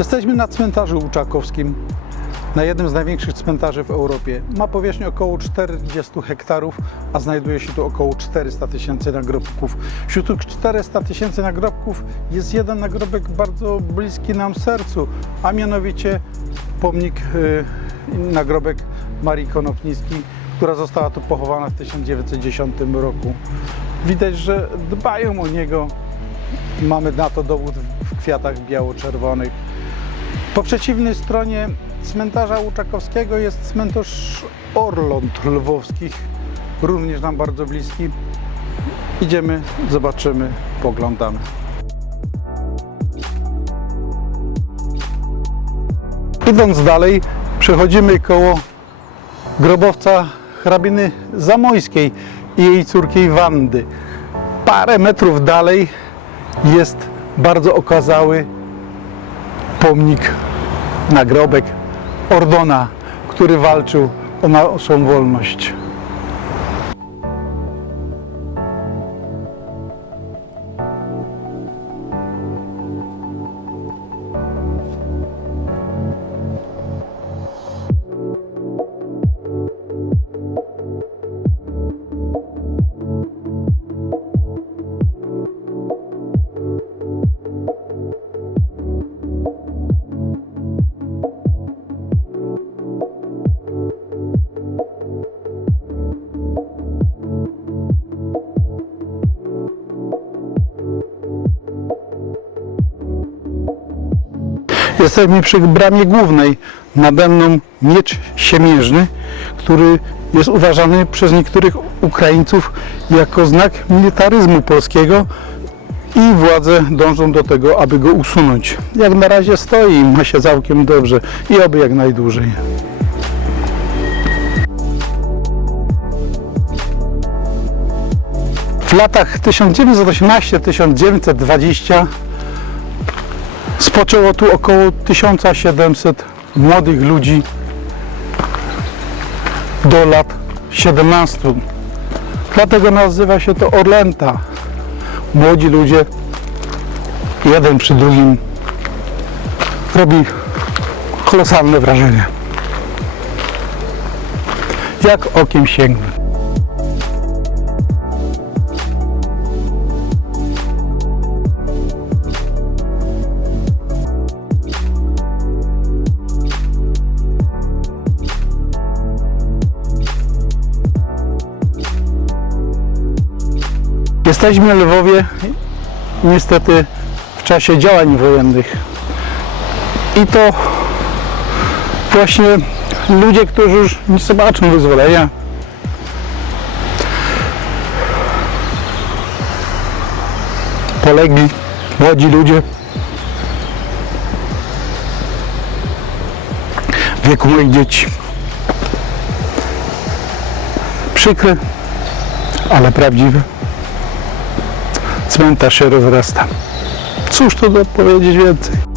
Jesteśmy na cmentarzu Łuczakowskim, na jednym z największych cmentarzy w Europie. Ma powierzchnię około 40 hektarów, a znajduje się tu około 400 tysięcy nagrobków. Wśród tych 400 tysięcy nagrobków jest jeden nagrobek bardzo bliski nam sercu, a mianowicie pomnik, y, nagrobek Marii Konopnickiej, która została tu pochowana w 1910 roku. Widać, że dbają o niego. Mamy na to dowód w kwiatach biało-czerwonych. Po przeciwnej stronie cmentarza Łuczakowskiego jest cmentarz Orląt Lwowskich, również nam bardzo bliski. Idziemy, zobaczymy, poglądamy. Idąc dalej, przechodzimy koło grobowca hrabiny Zamojskiej i jej córki Wandy. Parę metrów dalej jest bardzo okazały pomnik, nagrobek Ordona, który walczył o naszą wolność. Jesteśmy przy bramie głównej. Nade mną miecz siemierzny, który jest uważany przez niektórych Ukraińców jako znak militaryzmu polskiego i władze dążą do tego, aby go usunąć. Jak na razie stoi i ma się całkiem dobrze i oby jak najdłużej. W latach 1918-1920 Spoczęło tu około 1700 młodych ludzi do lat 17. Dlatego nazywa się to Orlęta. Młodzi ludzie, jeden przy drugim, robi kolosalne wrażenie. Jak okiem sięgnę. Jesteśmy w Lwowie niestety w czasie działań wojennych. I to właśnie ludzie, którzy już nie zobaczą wyzwolenia, polegli, młodzi ludzie wieku moich dzieci. Przykre, ale prawdziwe cmentarz się rozrasta. Cóż tu do powiedzieć więcej?